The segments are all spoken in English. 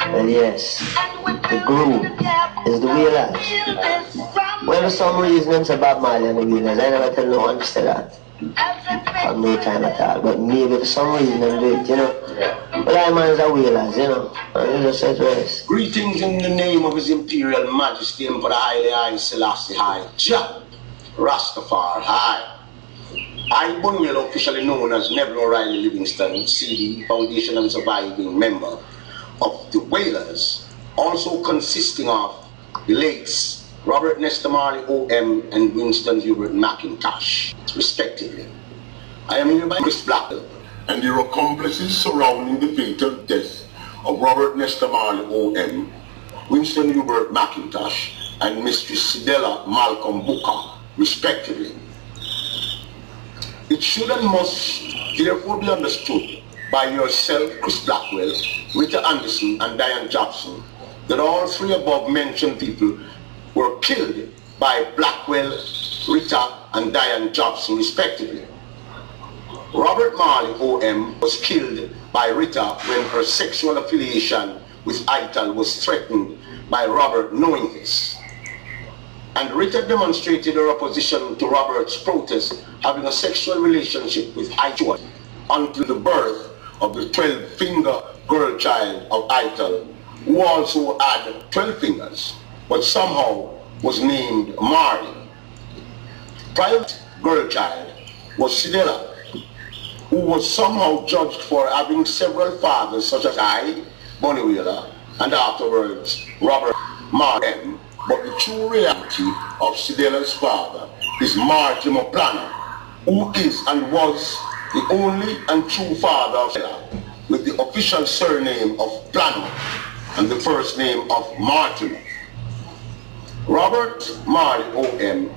And yes, the group is the Wailers. Well, for some reason, it's about Marley and the Wailers. I never tell no one to say that. Have no time at all. But maybe for some reason, I'm doing it, you know. But I man's a Wailers, you know. And you just said rest. Greetings in the name of His Imperial Majesty, Emperor Haile I Selassie High Jah Rastafari High. I, Wailer, officially known as Neville O'Reilly Livingston, CD, Foundation and Surviving Member of the Wailers, also consisting of the late Robert Nesta Marley OM and Winston Hubert McIntosh, respectively. I am here by Chris Blackburn and their accomplices surrounding the fatal death of Robert Nesta Marley OM, Winston Hubert McIntosh, and Mistress Sidella Malcolm Booker, respectively. It should and must therefore be understood by yourself, Chris Blackwell, Rita Anderson, and Diane Jobson, that all three above mentioned people were killed by Blackwell, Rita, and Diane Jobson, respectively. Robert Marley OM was killed by Rita when her sexual affiliation with Ital was threatened by Robert knowing this. And Rita demonstrated her opposition to Robert's protest having a sexual relationship with Ital until the birth of the 12-finger girl child of Ital, who also had 12 fingers, but somehow was named Marley. Private girl child was Sidella, who was somehow judged for having several fathers, such as I, Bonnie Wailer, and afterwards Robert Marley. But the true reality of Sidella's father is Marty Moplana, who is and was the only and true father of Sidella, with the official surname of Plano and the first name of Martin. Robert Marley OM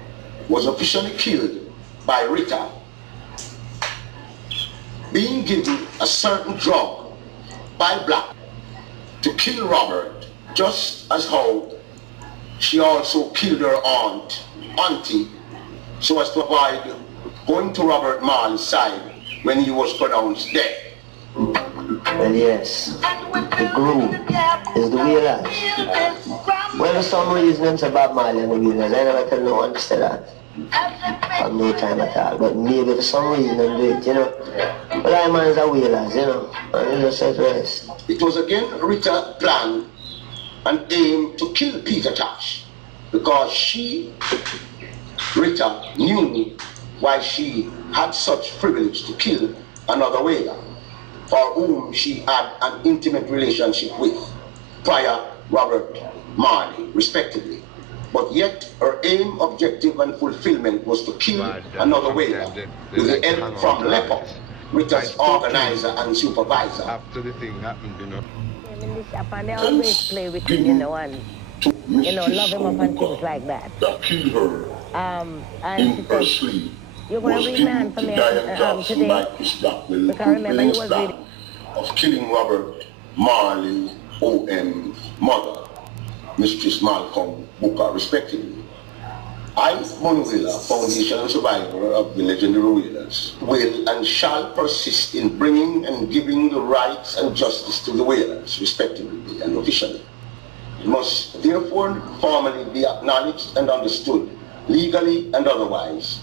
was officially killed by Rita, being given a certain drug by Black to kill Robert, just as how she also killed her auntie, so as to avoid going to Robert Marley's side when he was pronounced dead. Well, yes, the group is the Wailers. Well, for some reason, it's about Marley and the Wailers. I never tell no one to say that. Have no time at all. But maybe for some reason, I'm doing it, you know. But I man's a Wailers, you know. And you just said rest. It was again Rita's plan and aim to kill Peter Tosh, because she, Rita, knew why she had such privilege to kill another Wailer, for whom she had an intimate relationship with, prior Robert Marley, respectively. But yet her aim, objective, and fulfillment was to kill another Wailer with the help from Lepo, Rita's organizer and supervisor. After the thing happened, you know. In the shop and they always play with him, you know, and love him up and things like that. That killed her and in her sleep. You're going to read man for me today, because I remember he was reading of killing Robert Marley OM mother, Mistress Malcolm Booker, respectively. I, Bonnie Wailer, Foundation and Survivor of the legendary Wailers, will and shall persist in bringing and giving the rights and justice to the Wailers, respectively and officially. It must therefore formally be acknowledged and understood, legally and otherwise,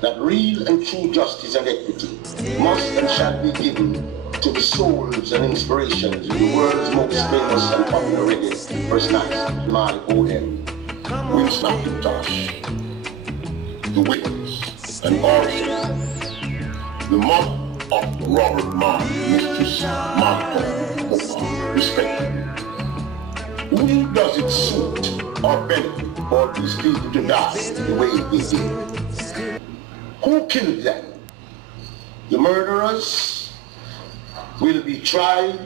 that real and true justice and equity must and shall be given to the souls and inspirations of the world's most famous and popular reggae personality, Marley OM, Winston McIntosh, the Wailers, and also the mother of Robert Marley, Mistress Malcolm Booker, respectively. Who does it suit or benefit for these people to die the way they did? Who killed them? The murderers will be tried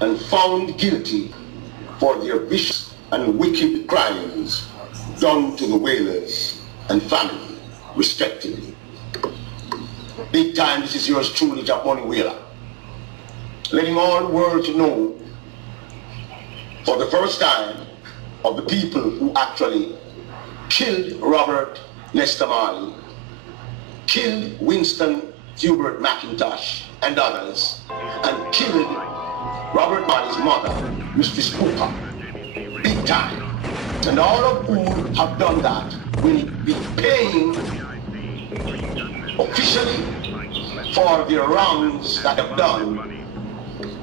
and found guilty for their vicious and wicked crimes done to the Wailers and family, respectively. Big time, this is yours truly, Bonnie Wailer, letting all the world to know for the first time of the people who actually killed Robert Nesta Marley, killed Winston Hubert McIntosh and others, and killed Robert Marley's mother, Mistress Booker, big time. And all of who have done that will be paying officially for the wrongs that have done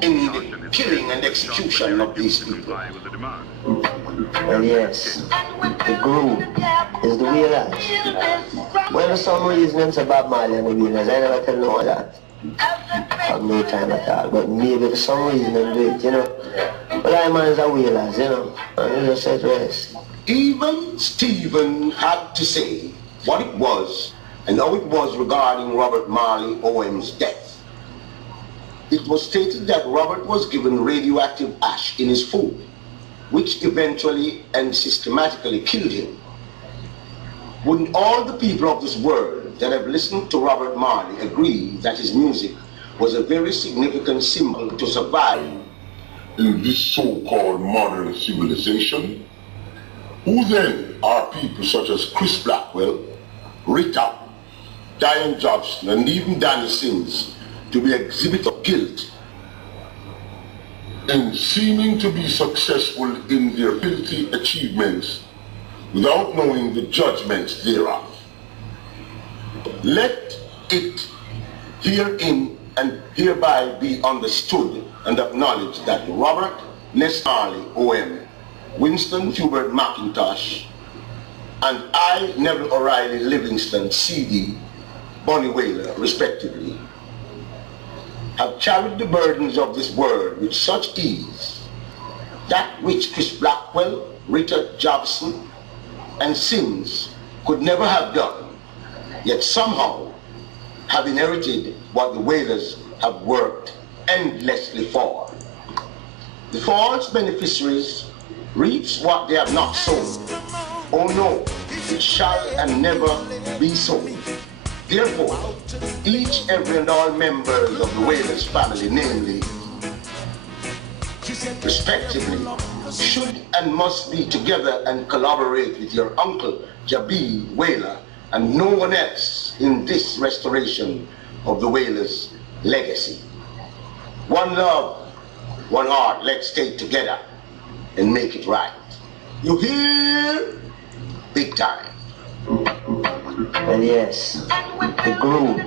in the killing and execution of these people. Well, yes, the group is the Wailers. Well, for some reason, it's about Marley and the Wailers. I never tell no one that. I have no time at all. But maybe for some reason, they do it, you know. But I man is a Wailers, you know. And you just said rest. Even Stephen had to say what it was and how it was regarding Robert Marley OM's death. It was stated that Robert was given radioactive ash in his food, which eventually and systematically killed him. Wouldn't all the people of this world that have listened to Robert Marley agree that his music was a very significant symbol to survive in this so-called modern civilization? Who then are people such as Chris Blackwell, Rita, Diane Jobson, and even Danny Sims to be exhibit of guilt in seeming to be successful in their filthy achievements without knowing the judgment thereof? Let it herein and hereby be understood and acknowledged that Robert Ness Marley, OM, Winston Hubert McIntosh, and I, Neville O'Reilly Livingston, CD, Bonnie Wailer, respectively, have carried the burdens of this world with such ease, that which Chris Blackwell, Rita Jobson, and Sims could never have done, yet somehow have inherited what the Wailers have worked endlessly for. The false beneficiaries reaps what they have not sown. Oh no, it shall and never be so. Therefore, each, every, and all members of the Wailers family, namely, respectively, should and must be together and collaborate with your uncle, Jabi Wailer, and no one else in this restoration of the Wailers' legacy. One love, one heart, let's stay together and make it right. You hear? Big time. Well, yes, the group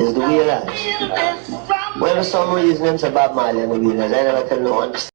is the Wailers. Well, for some reason, it's about Marley and the Wailers. I never tell no one.